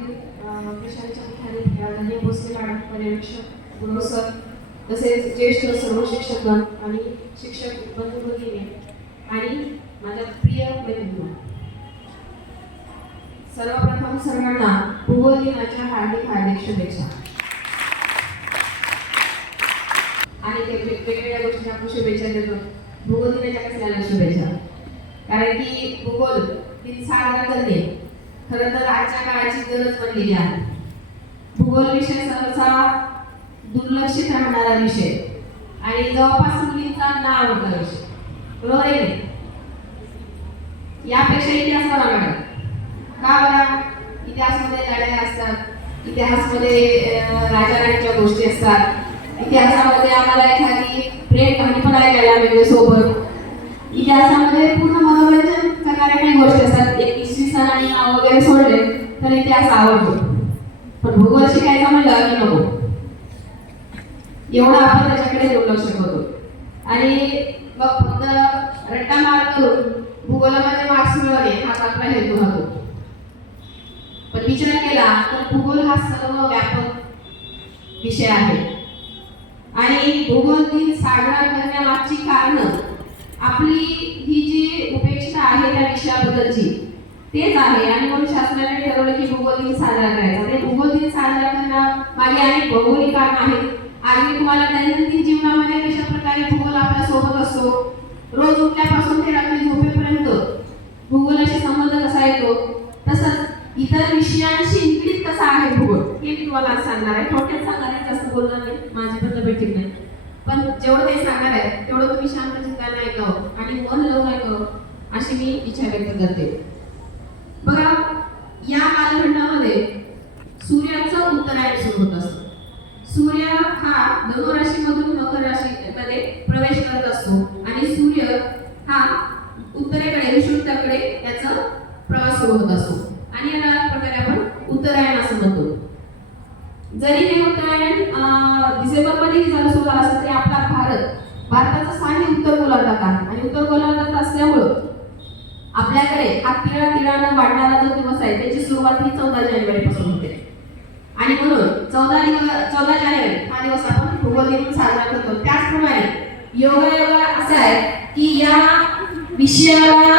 अं, प्रशांतच्या मुख्याने Bhosale madam पर्यवेक्षक गुरु sir तसेच ज्येष्ठ सर्व शिक्षकगण आणि शिक्षक बंधू भगिनी आणि माझ्या प्रिय मैत्रिणी सर्वप्रथम सर्वांना भूगोल दिनाच्या हार्दिक हार्दिक शुभेच्छा. आणि ते म्हणजे वेगवेगळ्या गोष्टींना आपण शुभेच्छा देतो. भूगोल दिनाच्या कसल्याला शुभेच्छा. कारण की भूगोल दिन साजरा करणे खरं तर आजच्या काळाची गरज बनलेली आहे. भूगोल विषय सहसा दुर्लक्षित राहणारा विषय. आणि जवळपास मुलींचा न आवडता विषय. बरोबर आहे यापेक्षा इतिहास बरा मॅडम. का बरा? इतिहासमध्ये लढाई असतात. इतिहासमध्ये अं, राजा-राणीच्या गोष्टी असतात. इतिहासामध्ये आम्हाला एखादी प्रेम कहाणी पण ऐकायला मिळते सोबत. इतिहासामध्ये पूर्ण मनोरंजन करणाऱ्या काही गोष्टी असतात. एक सरांनी नाव वगैरे सोडले तर इतिहास आवडतो पण भूगोल शिकायचं म्हणलं की नको. एवढं आपण त्याच्याकडे दुर्लक्ष करतो. आणि मग फक्त रट्टा मार करून भूगोलामध्ये मार्क्स मिळवणे हा आपला हेतू होतो पण विचार केला तर भूगोल हा सर्व व्यापक विषय आहे. आणि भूगोलतील दिन साजरा करण्यामागची कारण आपली ही जी उपेक्षा आहे त्या विषयाबद्दलची तेच आहे. आणि म्हणून शासनाने ठरवलं की भूगोल दिन साजरा करायचा. म्हणजे ते भूगोल दिन साजरा करण्यामागे अनेक भौगोलिक कारण आहेत. आज मी तुम्हाला दैनंदिन जीवनामध्ये कशा प्रकारे भूगोल आपल्यासोबत असतो रोज उठल्यापासून ते रात्री झोपेपर्यंत भूगोलाशी संबंध कसा येतो तसंच इतर विषयांशी निगडीत कसा आहे भूगोल हे मी तुम्हाला आज सांगणार आहे. थोडक्यात सांगणार आहे जास्त बोलणार नाही. माझी पण तब्येत ठीक नाही. पण जेवढं काही सांगणार आहे तेवढं तुम्ही शांत चित्ताने ऐकावं आणि मन लावून ऐकावं अशी मी इच्छा व्यक्त करते. बघा या कालखंडामध्ये सूर्याचं उत्तरायण सुरू होत असतं. सूर्य हा धनुराशीमधून मकर राशीमध्ये प्रवेश करत असतो आणि सूर्य हा उत्तरेकडे विषुवताकडे त्याचा प्रवास सुरू होत असतो आणि याला प्रकारे आपण उत्तरायण असं म्हणतो जरी हे उत्तरायण अं, डिसेंबरमध्ये झालं सुरू झालं असलं तरी आपला भारत भारताचा स्थान हे उत्तर गोलार्धात आहे आणि उत्तर गोलार्धात असल्यामुळं आपल्याकडे हा तिळा तिळानं वाढणारा जो दिवस आहे त्याची सुरुवात ही चौदा जानेवारी पासून होते. आणि म्हणून चौदा दिवस चौदा जानेवारी हा दिवस आपण भूगोल दिन साजरा करतो. त्याचप्रमाणे योगायोगा असा आहे की या विषयाला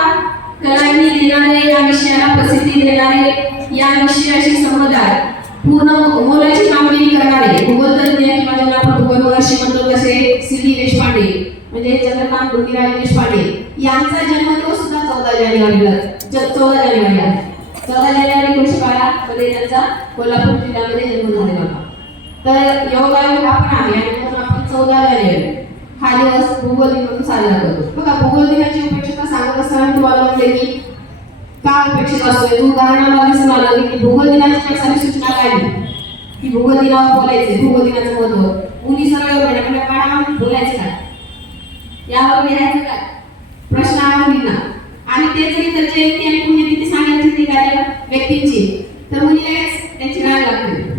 कलांनी देणारे या विषयाला प्रसिद्धी देणारे या विषयाशी संबंधात पूर्ण भूगोलाची कामगिरी करणारे भूगोल तज्ञ किंवा ज्यांना आपण भूगोल म्हणतो तसे सी डी देशपांडे म्हणजे चंद्रकांत गुरुराज देशपांडे यांचा जन्मदिवस सुद्धा चौदा जानेवारीला चौदा जानेवारीला. चौदा जानेवारी एकोणीशे बारा मध्ये त्यांचा कोल्हापूर जिल्ह्यामध्ये जन्म झालेला होता. तर योगायोग हा पण आहे आणि म्हणून आपण चौदा जानेवारी हा दिवस भूगोल दिन म्हणून साजरा करतो. बघा भूगोल दिनाची उपेक्षता सांगत असताना तुम्हाला म्हणले की का अपेक्षित असतोय? तू उदाहरणाला दिसून आलं की भूगोल दिनाची एक सारी सूचना काय की भूगोल दिनावर बोलायचे भूगोल दिनाचं महत्त्व मुली सरळ म्हणजे बोलायचं काय? यावर लिहायचं काय? प्रश्न आहे मुलींना. आणि ते जरी तर जयंती आणि पुण्यतिथी सांगायची ती एखाद्या व्यक्तींची? तर मुली त्यांची राग लागते.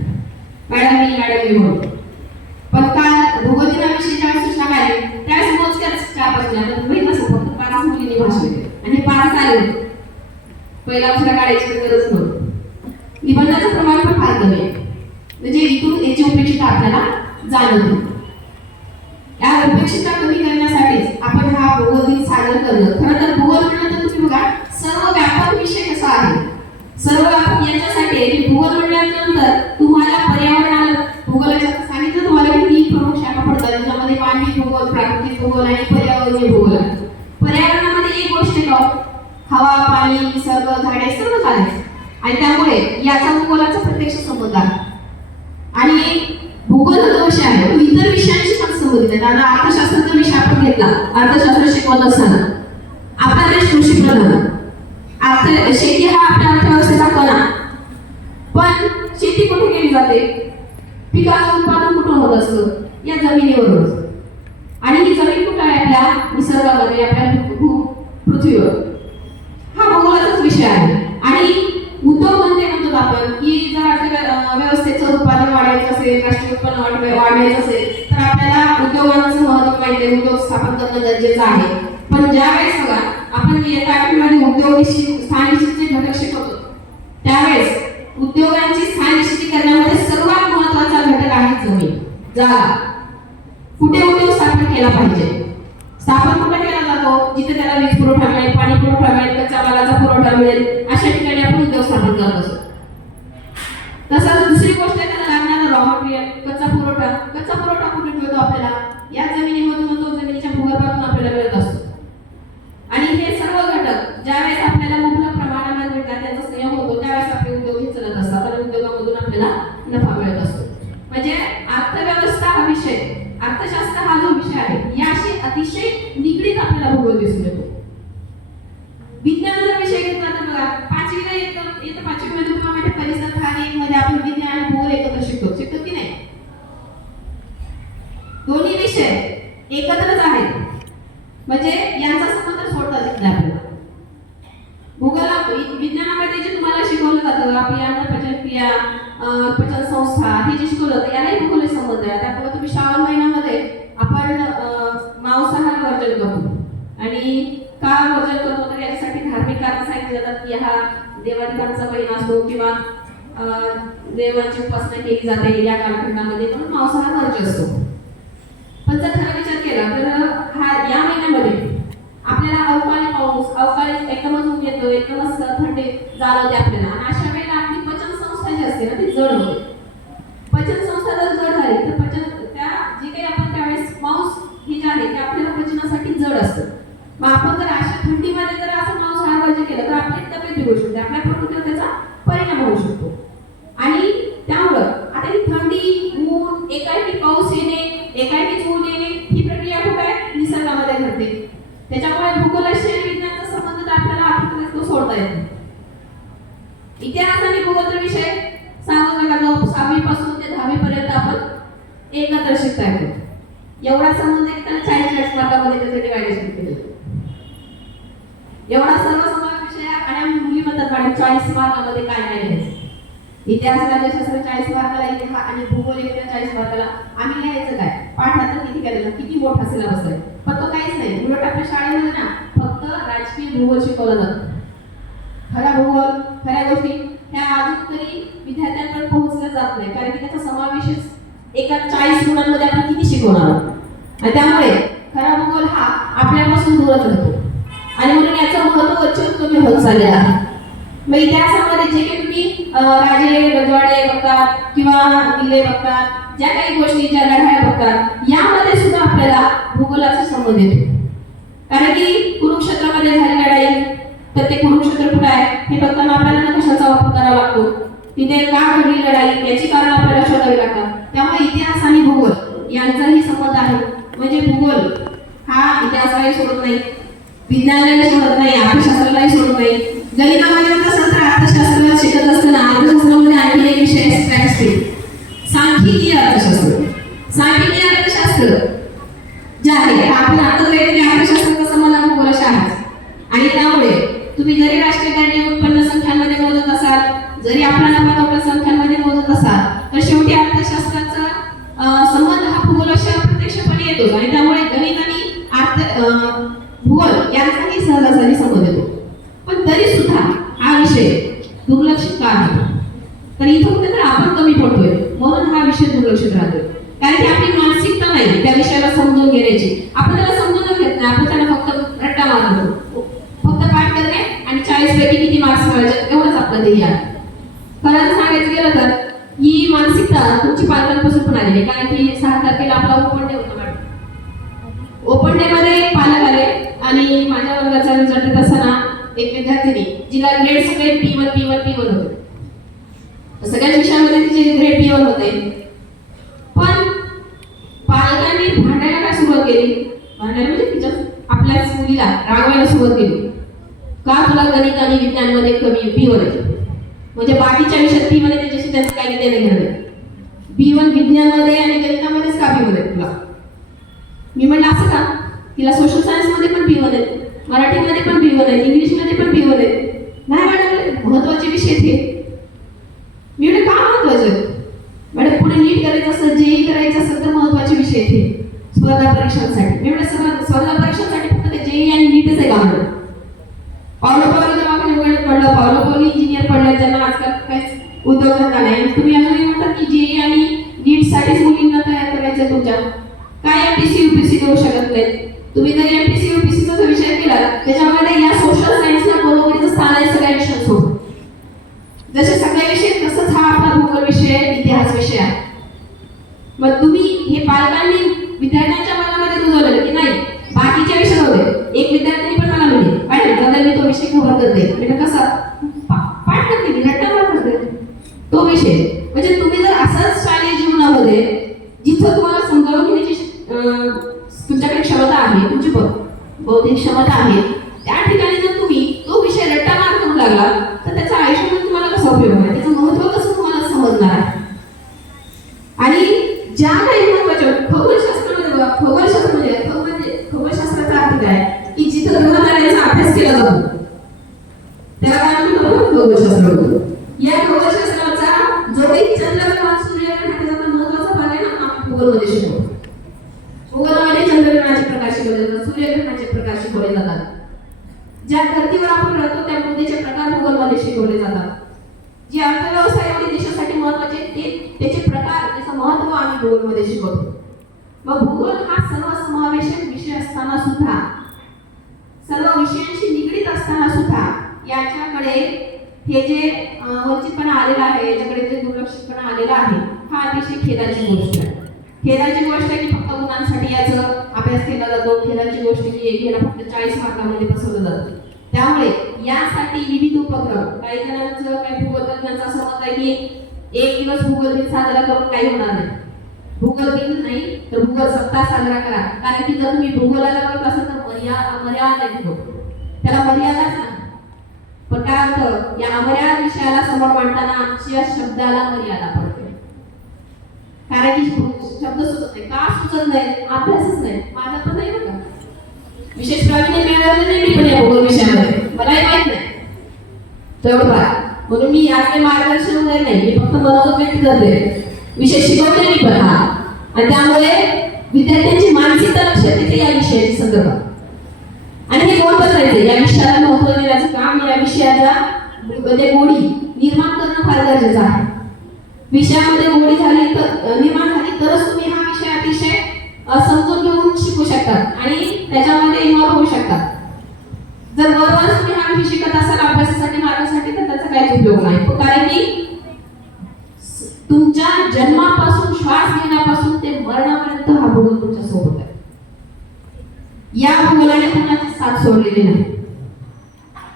मॅडम मी मॅडम मी म्हणून पण काल भूगोल दिनाविषयी ज्या सूचना काय त्यावेळेस मोजक्याच चार पाच मिनिटात माहीत नसतं फक्त पाच मुलींनी भाषण आणि पाच आले पहिला दुसरा काढायची काही गरज नव्हती निबंधाचं प्रमाण पण फार कमी आहे म्हणजे इथून याची उपेक्षिता आपल्याला जाणवते या उपेक्षिता कमी करण्यासाठीच आपण हा भूगोल दिन खरं तर भूगोल म्हणलं तर तुम्ही बघा सर्व व्यापक विषय कसा आहे? सर्व व्यापक याच्यासाठी मी की भूगोल म्हणल्यानंतर तुम्हाला पर्यावरणाला भूगोलाच्या सांगितलं तुम्हाला की तीन प्रमुख शाखा पडतात. ज्याच्यामध्ये मानवी भूगोल प्राकृतिक भूगोल आणि पर्यावरणीय भूगोल आहे. पर्यावरणामध्ये एक गोष्ट आहे का हवा पाणी निसर्ग झाडे सर्व आहे आणि त्यामुळे याचा भूगोलाचा प्रत्यक्ष संबंध आहे. आणि भूगोल हा आहे तो इतर विषयांशी पण संबंधित आहे. आता अर्थशास्त्राचा विषय आपण घेतला. अर्थशास्त्र शिकवत असताना. कृषी प्रधान अर्थ शेती हा आपल्या अर्थव्यवस्थेचा कणा. पण शेती कुठे केली जाते? पिकाचं उत्पादन कुठून होत असतं? या जमिनीवरूनच आणि ही जमीन कुठं आहे आपल्या? निसर्गामध्ये आपल्या भू पृथ्वीवर. हा भूगोलाचाच विषय आहे. आणि उद्योग म्हणजे म्हणतो आपण की जर आपल्याला व्यवस्थेचं उत्पादन वाढायचं असेल राष्ट्रीय उत्पन्न वाढवायचं असेल तर आपल्याला उद्योगांचं महत्त्व माहिती आहे. उद्योग स्थापन करणं गरजेचं आहे. पण ज्या वेळेस बघा आपण इयत्ता आठवीमध्ये उद्योग स्थानिशितचे घटक शिकवतो. त्यावेळेस उद्योगांची स्थानिश्चिती करण्यामध्ये सर्वात महत्त्वाचा घटक आहे जमीन. जागा. कुठे उद्योग स्थापन केला पाहिजे? स्थापन कुठे केला जातो? जिथे त्याला वीज पुरवठा मिळेल पाणी पुरवठा मिळेल कच्च्या मालाचा पुरवठा मिळेल अशा ठिकाणी आपण उद्योग स्थापन करत असतो. तसंच दुसरी गोष्ट त्याला लागणार रॉ मटेरियल कच्चा पुरवठा. कच्चा पुरवठा कुठे मिळतो आपल्याला? दोन्ही विषय एकत्रच आहेत. म्हणजे यांचा संबंध सोडता येत नाही भूगोल विज्ञानामध्ये जे तुम्हाला शिकवलं जातं आपली अन्न पचन क्रिया पचन संस्था हे जे शिकवलं जातं यालाही भूगोल संबंध आहे. त्यामुळे तुम्ही श्रावण महिन्यामध्ये आपण मांसाहार वर्जन करतो. आणि का वर्जन करतो तर याच्यासाठी धार्मिक कारण सांगितले जातात की हा देवाधिकांचा महिना असतो किंवा अं, देवाची उपासना केली जाते या कालखंडामध्ये म्हणून मांसाहार वर्ज असतो. पण जर खरा विचार केला तर हा या महिन्यामध्ये आपल्याला अवकाळी पाऊस अवकाळी एकदमच ऊन येतो एकदमच थंडी जाणवते आपल्याला. आणि अशा वेळेला आपली पचन संस्था जी असते ना ती जड होते. पचन संस्था जर जड झाली तर पचन त्या जे काही आपण त्यावेळेस मांस हे जे आहे ते आपल्याला पचनासाठी जड असतं. मग आपण जर अशा थंडीमध्ये जर असं मांस भाजी केलं तर आपली तब्येत बिघडू शकते. आपल्या प्रकृतीवर त्याचा परिणाम होऊ शकतो. आणि त्यामुळं आता ही थंडी ऊन एकाएकी पाऊस येणे एकाएकीच होऊ देणे ही प्रक्रिया खूप आहे निसर्गामध्ये घडते. त्याच्यामुळे भूगोलाशी आणि विज्ञानाचा संबंध तर आपल्याला आठवत तो सोडता येतो. इतिहास आणि भूगोल विषय सांगून लागलो सहावी पासून ते दहावी पर्यंत आपण एकत्र शिकता येतो एवढा संबंध एक तर चाळीस चाळीस मार्कामध्ये त्याचे डिवायडेशन केलेलं एवढा सर्वसमावेश विषय आणि मुली म्हणतात मॅडम चाळीस मार्कामध्ये काय नाही लिहायचं इतिहास राज्यशास्त्र चाळीस मार्काला इतिहास आणि भूगोल एकदा चाळीस मार्काला आम्ही लिहायचं काय पाठ आता किती करायला किती मोठा सिलेबस आहे. पण तो काहीच नाही उलट आपल्या शाळेमध्ये ना फक्त राजकीय भूगोल शिकवलं जातं. खरा भूगोल खऱ्या गोष्टी ह्या अजून तरी विद्यार्थ्यांकडे पोहोचल्या जात नाही. कारण की त्याचा समावेशच एका चाळीस गुणांमध्ये आपण किती शिकवणार आहोत? आणि त्यामुळे खरा भूगोल हा आपल्यापासून दूरच राहतो आणि म्हणून याचं महत्त्व वच्चन कमी होत चाललेलं आहे. मग इतिहासामध्ये जे काही तुम्ही राजे रजवाडे बघतात किंवा किल्ले बघतात ज्या काही गोष्टी ज्या लढाया बघतात यामध्ये सुद्धा आपल्याला भूगोलाचा संबंध येतो. कारण की कुरुक्षेत्रामध्ये झाली लढाई तर ते कुरुक्षेत्र कुठं आहे? हे बघताना आपल्याला नकाशाचा वापर करावा लागतो. तिथे का घडली लढाई? याची कारण आपल्याला शोधावी लागतात. त्यामुळे इतिहास आणि भूगोल यांचाही संबंध आहे. म्हणजे भूगोल हा इतिहासालाही सोडत नाही विज्ञानालाही सोडत नाही अर्थशास्त्रालाही सोडत नाही. गणितामध्ये कसं तर अर्थशास्त्राला शिकत असताना अर्थशास्त्रामध्ये आणखी एक विषय काय असते सांख्यिकीय अर्थशास्त्र सांख्यिकीय अर्थशास्त्र जे आहे आपण आता वेगवेगळे अर्थशास्त्र कसं मला भूगोलाशी आहे आणि त्यामुळे तुम्ही जरी राष्ट्रीय गाडी उत्पन्न संख्यांमध्ये मोजत असाल जरी आपला नफा तोटा संख्यांमध्ये मोजत असाल तर शेवटी अर्थशास्त्राचा अं, संबंध हा भूगोलाशी अप्रत्यक्षपणे येतो आणि त्यामुळे गणित आणि अर्थ अं, भूगोल यांचाही सहजासहजी संबंध येतो पण तरी सुद्धा हा विषय दुर्लक्षित का आहे तर इथं कुठेतरी आपण कमी पडतोय. म्हणून हा विषय दुर्लक्षित राहतोय. कारण की आपली मानसिकता नाही त्या विषयाला समजून घेण्याची. आपण त्याला समजूनच घेत नाही आपण त्याला फक्त रट्टा मारतो फक्त पाठ करणे आणि चाळीस पैकी किती मार्क्स मिळायचे एवढंच आपलं ध्येय आहे. खरं सांगायचं गेलं तर ही मानसिकता तुमची पालकांपासून पण आलेली कारण की सहा तारखेला आपला ओपन डे होता मॅडम. ओपन डे मध्ये पालक आले आणि माझ्या वर्गाचा रिझल्ट असताना एक विद्यार्थिनी जिला ग्रेड सगळे P one P one P one होते. सगळ्याच विषयांमध्ये तिचे ग्रेड पीवर होते. पण पालकांनी भांडायला काय सुरुवात केली? भांडायला म्हणजे तिच्या आपल्याच मुलीला रागवायला सुरुवात केली. का तुला गणित आणि विज्ञानमध्ये कमी पीवर आहे म्हणजे बाकीच्या विषयात पीमध्ये त्याच्याशी त्यांचं काही देणं घेणं नाही. बी वन विज्ञानामध्ये आणि गणितामध्येच का पी आहे तुला? मी म्हटलं असं का? तिला सोशल सायन्समध्ये पण पी आहेत आहे. मराठीमध्ये पण पी आहेत आहे. इंग्लिशमध्ये पण पी आहेत नाही मॅडम महत्त्वाचे विषय ते मी म्हणलं का महत्त्वाचे आहेत? मॅडम पुढे नीट करायचं असेल जेई करायचं असेल तर महत्त्वाचे विषय आहेत हे स्पर्धा परीक्षांसाठी मी म्हणलं स्पर्धा परीक्षांसाठी फक्त ते जेई आणि नीटच आहे का पावलं पावलं दवाखाने वगैरे पडलं. पावलं पावलं इंजिनियर पडलं ज्यांना आजकाल काहीच उद्योग धंदा नाही तुम्ही अजूनही म्हणतात की जेई आणि नीट साठीच मुलींना तयार करायचं तुमच्या. काय एमपीसी सी देऊ शकत नाही तुम्ही जर एमपीसी युपीसीचा जो विषय केला. त्याच्यामध्ये या सोशल सायन्सला बरोबरीचं स्थान आहे सगळ्या विषय सोडून जसे सगळे विषय तसंच हा आपला भूगोल विषय इतिहास विषय आहे. मग तुम्ही हे पालकांनी विद्यार्थ्यांना मनामध्ये रुजवलं की नाही बाकीचे विषय होते एक विद्यार्थी पण मला म्हणे मॅडम दादा मी तो विषय कव्हर करते म्हणजे कसा पा- पाठ करते मी रट्टा मार करते तो विषय म्हणजे तुम्ही जर असंच शालेय जीवनामध्ये जिथं तुम्हाला समजावून घेण्याची अं, तुमच्याकडे क्षमता आहे तुमची बौ- बौद्धिक क्षमता आहे त्या ठिकाणी जर तुम्ही तो विषय रट्टा मार करू लागला तर त्याचा आयुष्यामध्ये तुम्हाला कसा उपयोग आहे त्याचं महत्त्व कसं तुम्हाला समजणार आहे आणि ज्या काही महत्त्वाच्या खगोलशास्त्रामध्ये बघा खगोलशास्त्र म्हणजे खगोल म्हणजे खगोलशास्त्राचा अर्थ काय की जिथं ग्रहताऱ्यांचा अभ्यास केला जातो त्याला काय म्हणतो आपण खगोलशास्त्र म्हणतो या खगोलशास्त्राचा जो काही चंद्रग्रहण सूर्यग्रहण त्याचा महत्त्वाचा भाग आहे ना आपण भूगोलमध्ये शिकवतो भूगोलामध्ये चंद्रग्रहणाचे प्रकार शिकवले जातात सूर्यग्रहणाचे प्रकार शिकवले जातात ज्या धर्तीवर आपण राहतो त्या मृदेचे प्रकार भूगोलमध्ये शिकवले जातात. जे अर्थव्यवस्था देशासाठी महत्त्वाचे ते त्याचे प्रकार त्याचं महत्त्व आम्ही भूगोलमध्ये शिकवतो. मग भूगोल हा सर्वसमावेशक विषय असताना सुद्धा सर्व विषयांशी निगडीत असताना सुद्धा याच्याकडे हे जे वंचितपणा आलेला आहे याच्याकडे जे दुर्लक्षितपणा आलेला आहे हा अतिशय खेदाची गोष्ट आहे. खेदाची गोष्ट आहे की फक्त मुलांसाठी याचं अभ्यास केला जातो खेदाची गोष्ट की याला फक्त चाळीस मार्कामध्ये बसवलं जातं त्यामुळे यासाठी काही जणांचं काही भूगोल तज्ञांचा असं मत आहे की एक दिवस भूगोल दिन साजरा करून काही होणार नाही. भूगोल दिन नाही तर भूगोल सप्ताह साजरा करा. कारण की जर तुम्ही भूगोलाला करत असाल तर मर्यादा मर्यादा येतो त्याला मर्यादाच नाही. पण काय होतं? या अमर्याद विषयाला समोर मांडताना आमच्या शब्दाला मर्यादा पडते. कारण की शब्द सुचत नाही. का सुचत नाही? अभ्यासच नाही. माझा पण नाही बघा. विशेष प्रावीण्य मिळालेलं नाही मी पण या भूगोल विषयामध्ये. मलाही माहीत नाही. तेवढं पाहा. म्हणून मी आज काही मार्गदर्शन वगैरे नाही मी फक्त मनोगत करते. विषय शिकवते मी पण हा. आणि त्यामुळे विद्यार्थ्यांची मानसिकता लक्षात येते या विषयाच्या संदर्भात. आणि हे कोण बदलायचे या विषयाला महत्त्व देण्याचं काम या विषयाच्या म्हणजे गोडी निर्माण करणं फार गरजेचं आहे. विषयामध्ये गोडी झाली तर निर्माण झाली तरच तुम्ही हा विषय अतिशय समजून घेऊन शिकू शकतात आणि त्याच्या जर वरवरच तुम्ही हा विषय शिकत असाल अभ्यासासाठी मार्गासाठी तर त्याचा काहीच उपयोग नाही. कारण की तुमच्या जन्मापासून श्वास घेण्यापासून ते मरणापर्यंत हा भूगोल तुमच्यासोबत आहे. या भूगोलाने कुणाची साथ सोडलेली नाही.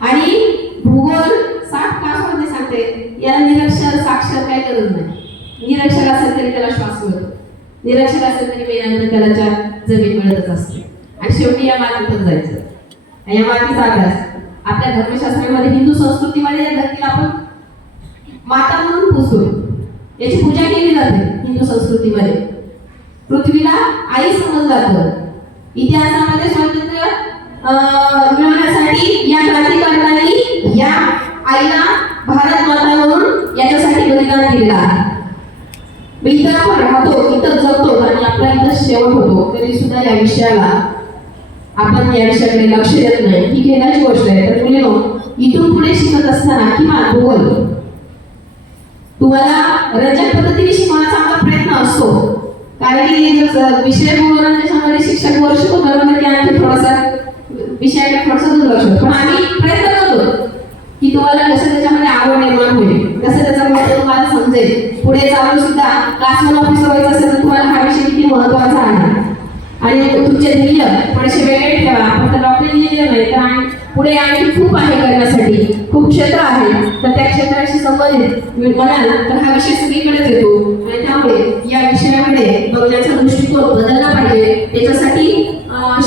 आणि भूगोल साथ का सोडते सांगते याला निरक्षर साक्षर काही गरज नाही. निरक्षर असेल तरी त्याला श्वास मिळतो. निरक्षर असेल तरी वेळानंतर त्याला चार जमीन मिळतच असते. आणि शेवटी या मार्गातच जायचं. मातीचा अभ्यास आपल्या धर्मशास्त्रामध्ये हिंदू संस्कृतीमध्ये या धरतीला आपण माता म्हणून पुजतो. याची पूजा केली जाते हिंदू संस्कृतीमध्ये. पृथ्वीला आई समजलं जातं. इतिहासामध्ये स्वातंत्र्य मिळवण्यासाठी या क्रांतिकारकांनी या आईला भारत माता म्हणून याच्यासाठी बलिदान दिलेलं आहे. इथं आपण राहतो इथं जगतो आणि आपला इथं शेवट होतो तरी सुद्धा या विषयाला आपण या विषयाकडे लक्ष देत नाही. ही घेण्याची गोष्ट आहे. तर मुलीनो इथून पुढे शिकत असताना किंवा भूगोल तुम्हाला रंजक पद्धतीने शिकवण्याचा आमचा प्रयत्न असतो. कारण की विषय भूगोलांच्या आणि शिक्षक वर्ष होतं की आणखी थोडासा विषयाकडे थोडासा दुर्लक्ष पण आम्ही प्रयत्न करतो की तुम्हाला कसं त्याच्यामध्ये आवड निर्माण होईल. कसं त्याचा महत्त्व तुम्हाला समजेल. पुढे जाऊन सुद्धा क्लास ऑफिस व्हायचं असेल तर तुम्हाला हा विषय किती महत्त्वाचा आहे? आणि तुमचे ध्येय थोडेसे वेगळे ठेवा. फक्त डॉक्टर इंजिनियर नाही तर पुढे आणखी खूप आहे करण्यासाठी. खूप क्षेत्र आहे तर त्या क्षेत्राशी संबंधित मी म्हणाल तर हा विषय सगळीकडेच येतो. आणि त्यामुळे या विषयाकडे बघण्याचा दृष्टिकोन बदलला पाहिजे. त्याच्यासाठी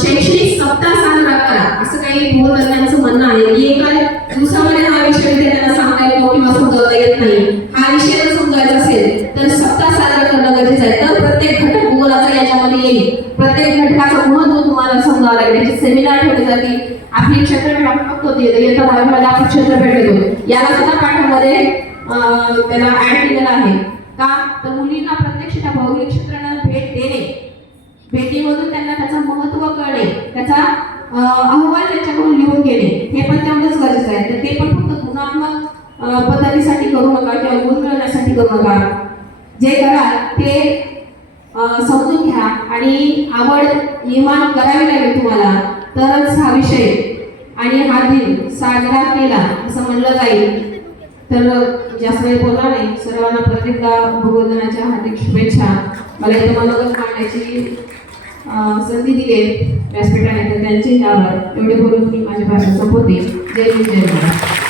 शैक्षणिक सप्ताह साजरा करा. असं काही भूगोलतज्ञांचं म्हणणं आहे की एका दिवसामध्ये हा विषय विद्यार्थ्यांना सांगता येतो किंवा समजवता येत नाही. आपली क्षेत्रफळ आपण बघतो ते. येत्या दहावीमध्ये आपण क्षेत्रफळ घेतो याला सुद्धा पाठामध्ये त्याला ऍड केलेला आहे. का? तर मुलींना प्रत्यक्ष त्या भौगोलिक क्षेत्रांना भेट देणे. भेटीमधून त्यांना त्याचं महत्त्व कळणे. त्याचा अहवाल त्यांच्याकडून लिहून घेणे. हे पण तेवढंच गरजेचं आहे. तर ते पण फक्त गुणात्मक पद्धतीसाठी करू नका किंवा गुण मिळवण्यासाठी करू नका. जे कराल ते समजून घ्या आणि आवड निर्माण करावी लागेल तुम्हाला. तरच हा विषय आणि हा दिन साजरा केला असं म्हणलं जाईल. तर जास्त वेळ बोलणार नाही. सर्वांना प्रत्येकदा भगवंतनाच्या हार्दिक शुभेच्छा. मला इथे मनोगत मांडण्याची संधी दिली आहे. व्यासपीठाने तर त्यांचे आभार एवढे बोलून मी माझ्या भाषण संपवते जय हिंद जय महाराज